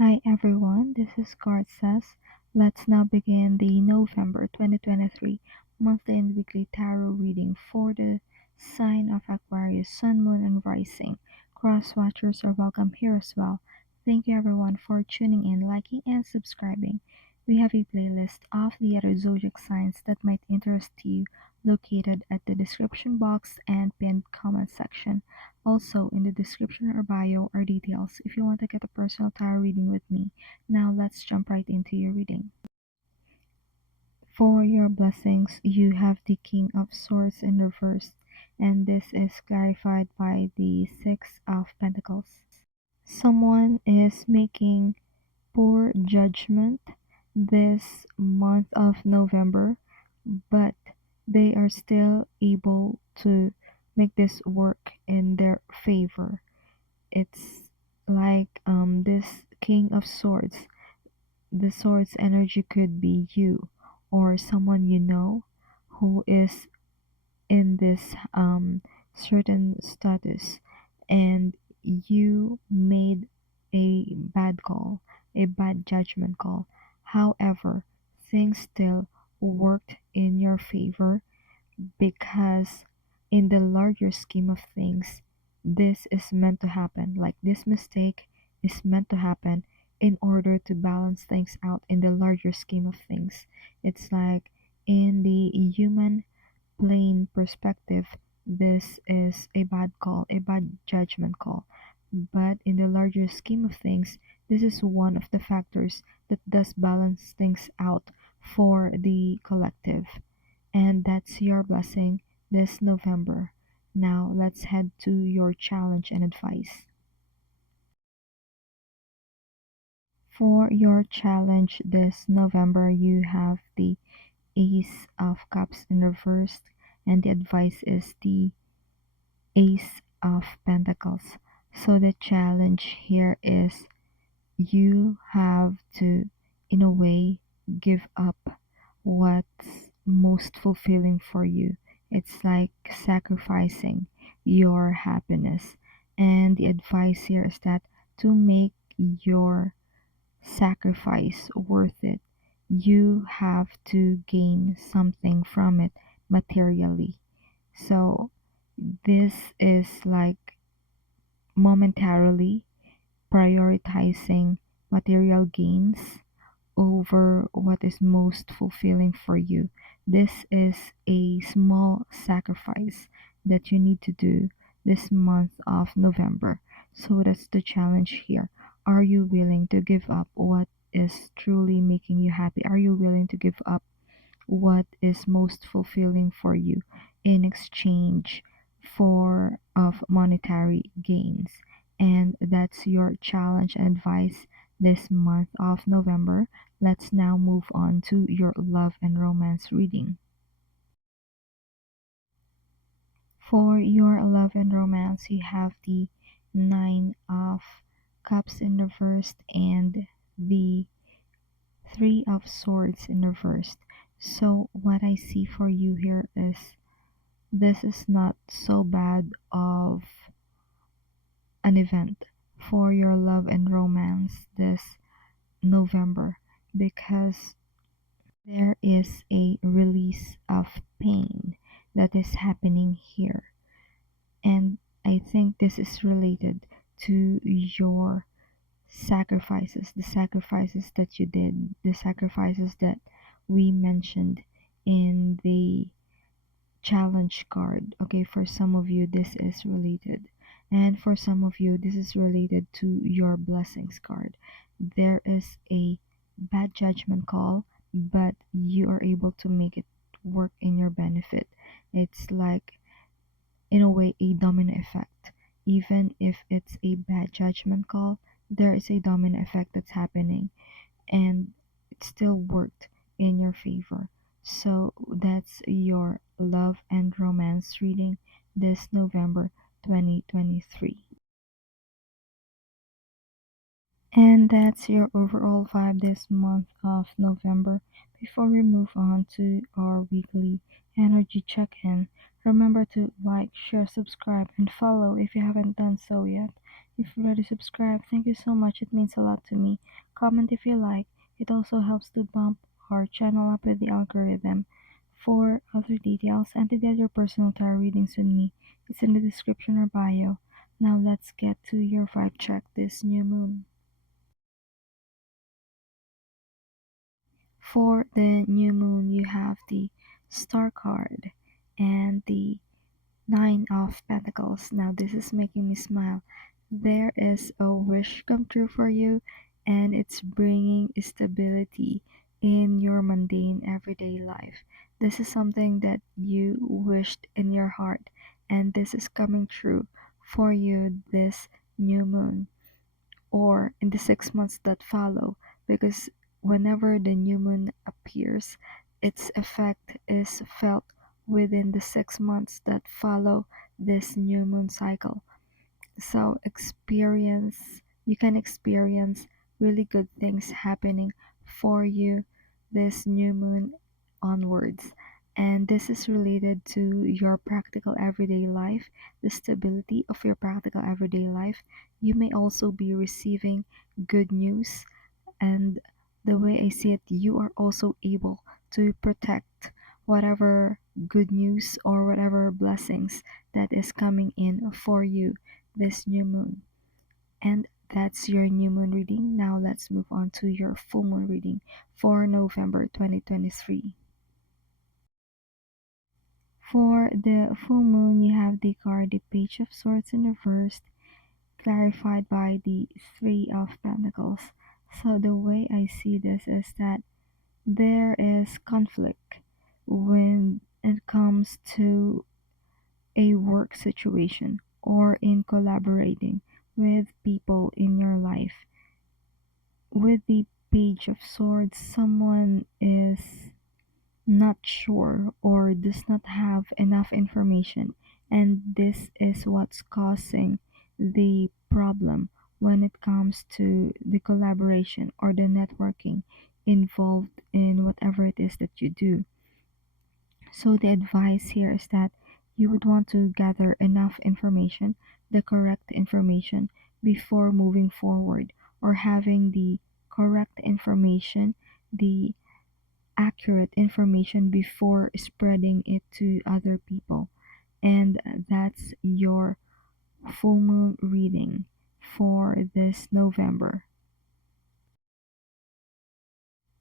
Hi everyone, this is CardSays. Let's now begin the November 2023 monthly and weekly tarot reading for the sign of Aquarius, Sun, Moon, and Rising. Cross watchers are welcome here as well. Thank you everyone for tuning in, liking, and subscribing. We have a playlist of the other zodiac signs that might interest you located at the description box and pinned comment section. Also, in the description or bio are details if you want to get a personal tarot reading with me. Now, let's jump right into your reading. For your blessings, you have the King of Swords in reverse, and this is clarified by the Six of Pentacles. Someone is making poor judgment this month of November, but they are still able to make this work in their favor. It's like this King of Swords. The Swords energy could be you or someone you know who is in this certain status, and you made a bad call, a bad judgment call. However, things still worked in your favor because in the larger scheme of things, this is meant to happen. Like this mistake is meant to happen in order to balance things out in the larger scheme of things. It's like in the human plane perspective, this is a bad call, a bad judgment call. But in the larger scheme of things, this is one of the factors that does balance things out for the collective. And that's your blessing this November. Now let's head to your challenge and advice. For your challenge this November, you have the Ace of Cups in reverse, and the advice is the Ace of Pentacles. So the challenge here is you have to, in a way, give up what's most fulfilling for you. It's like sacrificing your happiness. And the advice here is that to make your sacrifice worth it, you have to gain something from it materially. So this is like momentarily prioritizing material gains over what is most fulfilling for you. This is a small sacrifice that you need to do this month of November. So that's the challenge here. Are you willing to give up what is truly making you happy? Are you willing to give up what is most fulfilling for you in exchange for of monetary gains? And that's your challenge and advice this month of November. Let's now move on to your love and romance reading. For your love and romance, you have the Nine of Cups in reverse and the Three of Swords in reverse. So what I see for you here is this is not so bad of an event for your love and romance this November, because there is a release of pain that is happening here. And I think this is related to your sacrifices, the sacrifices that you did, the sacrifices that we mentioned in the challenge card. Okay, for some of you, this is related. And for some of you, this is related to your blessings card. There is a bad judgment call, but you are able to make it work in your benefit. It's like, in a way, a domino effect. Even if it's a bad judgment call, there is a domino effect that's happening, and it still worked in your favor. So that's your love and romance reading this November 2023. And that's your overall vibe this month of November. Before we move on to our weekly energy check-in, remember to like, share, subscribe, and follow if you haven't done so yet. If you already subscribed, thank you so much. It means a lot to me. Comment if you like. It also helps to bump our channel up with the algorithm. For other details and to get your personal tarot readings with me, it's in the description or bio. Now let's get to your vibe check this new moon. For the new moon, you have the Star card and the Nine of Pentacles. Now this is making me smile. There is a wish come true for you, and it's bringing stability in your mundane everyday life. This is something that you wished in your heart, and this is coming true for you this new moon or in the 6 months that follow, because whenever the new moon appears, its effect is felt within the 6 months that follow this new moon cycle. So you can experience really good things happening for you this new moon onwards. And this is related to your practical everyday life, the stability of your practical everyday life. You may also be receiving good news, and the way I see it, you are also able to protect whatever good news or whatever blessings that is coming in for you this new moon. And that's your new moon reading. Now let's move on to your full moon reading for November 2023. For the full moon, you have the card, the Page of Swords in reverse, clarified by the Three of Pentacles. So the way I see this is that there is conflict when it comes to a work situation or in collaborating with people in your life. With the Page of Swords, someone is not sure or does not have enough information, and this is what's causing the problem when it comes to the collaboration or the networking involved in whatever it is that you do. So the advice here is that you would want to gather enough information, the correct information, before moving forward, or having the correct information, the accurate information before spreading it to other people. And that's your full moon reading for this November.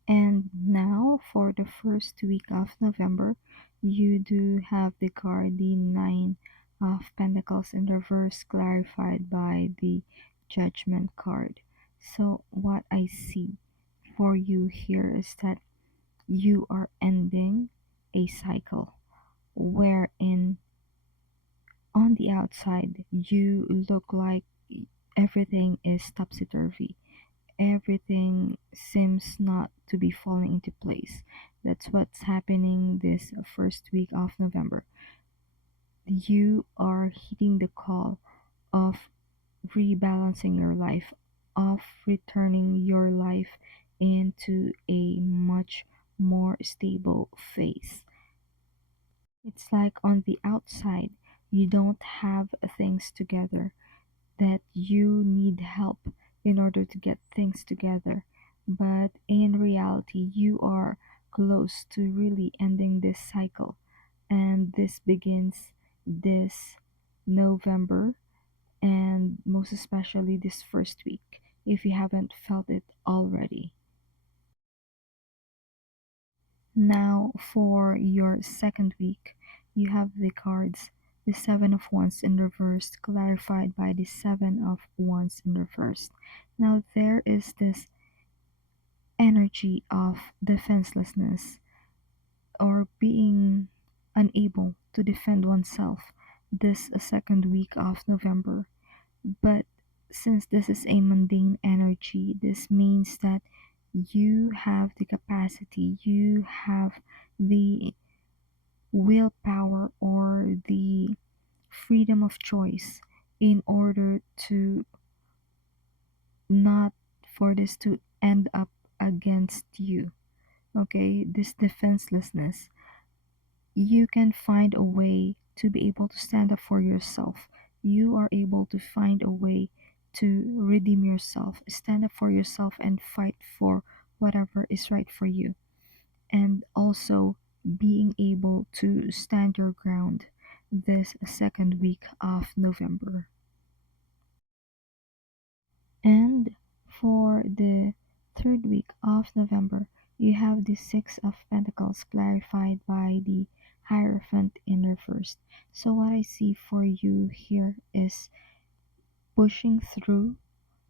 And now for the first week of November, you do have the card, the Nine of Pentacles in reverse, clarified by the Judgment card. So what I see for you here is that you are ending a cycle wherein on the outside you look like everything is topsy-turvy. Everything seems not to be falling into place. That's what's happening this first week of November. You are hitting the call of rebalancing your life, of returning your life into a much more stable phase. It's like on the outside, you don't have things together, that you need help in order to get things together. But in reality, you are close to really ending this cycle. And this begins this November, and most especially this first week, if you haven't felt it already. Now, for your second week, you have the cards, the Seven of Wands in reverse, clarified by the Seven of Wands in reverse. Now, there is this energy of defenselessness or being unable to defend oneself this second week of November. But since this is a mundane energy, this means that you have the capacity, you have the willpower or the freedom of choice in order to not for this to end up against you. Okay, this defenselessness, you can find a way to be able to stand up for yourself. You are able to find a way to redeem yourself, stand up for yourself, and fight for whatever is right for you. And also being able to stand your ground this second week of November. And for the third week of November, you have the Six of Pentacles clarified by the Hierophant in reverse. So, what I see for you here is pushing through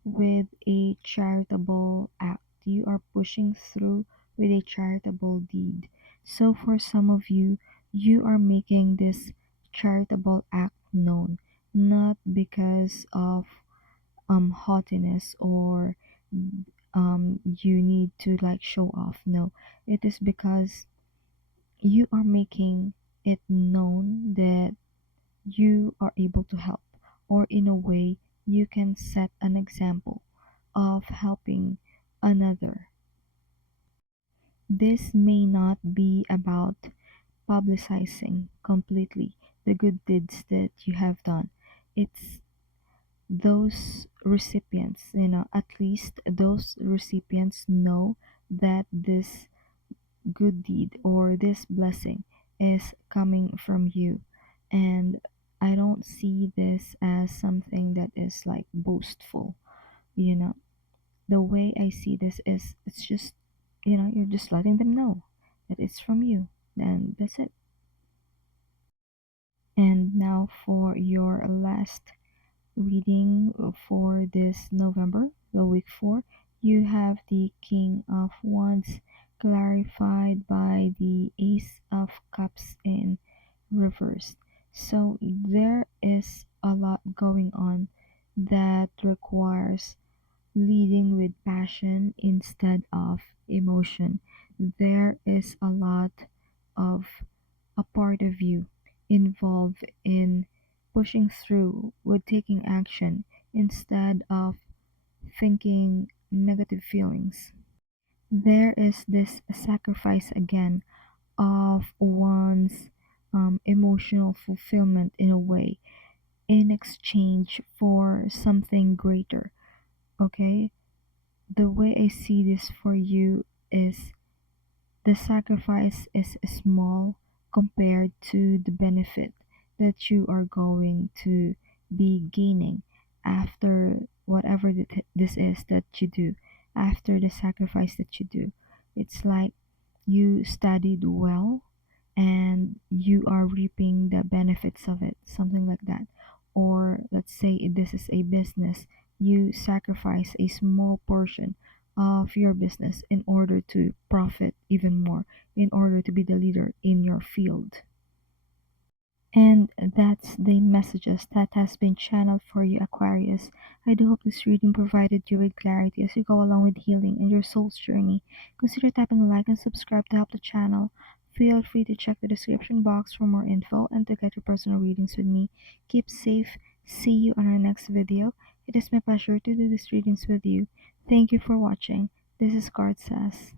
with a charitable act. You are pushing through with a charitable deed. So, for some of you, you are making this charitable act known, not because of haughtiness or you need to like show off. No, it is because you are making it known that you are able to help, or in a way you can set an example of helping another. This may not be about publicizing completely the good deeds that you have done. It's those recipients, at least those recipients know that this good deed or this blessing is coming from you. And I don't see this as something that is like boastful. You know, the way I see this is it's just, you're just letting them know that it's from you. And that's it. And now for your last reading for this November, the week 4, you have the King of Wands clarified by the Ace of Cups in reverse. So there is a lot going on that requires leading with passion instead of emotion. There is a lot of a part of you involved in pushing through with taking action instead of thinking negative feelings. There is this sacrifice again of one's emotional fulfillment in a way in exchange for something greater. Okay, the way I see this for you is the sacrifice is small compared to the benefit that you are going to be gaining after whatever this is that you do, after the sacrifice that you do. It's like you studied well and you are reaping the benefits of it, something like that. Or let's say this is a business, you sacrifice a small portion of your business in order to profit even more, in order to be the leader in your field. And that's the messages that has been channeled for you, Aquarius. I do hope this reading provided you with clarity as you go along with healing and your soul's journey. Consider tapping a like and subscribe to help the channel. Feel free to check the description box for more info and to get your personal readings with me. Keep safe. See you on our next video. It is my pleasure to do these readings with you. Thank you for watching. This is CardSays.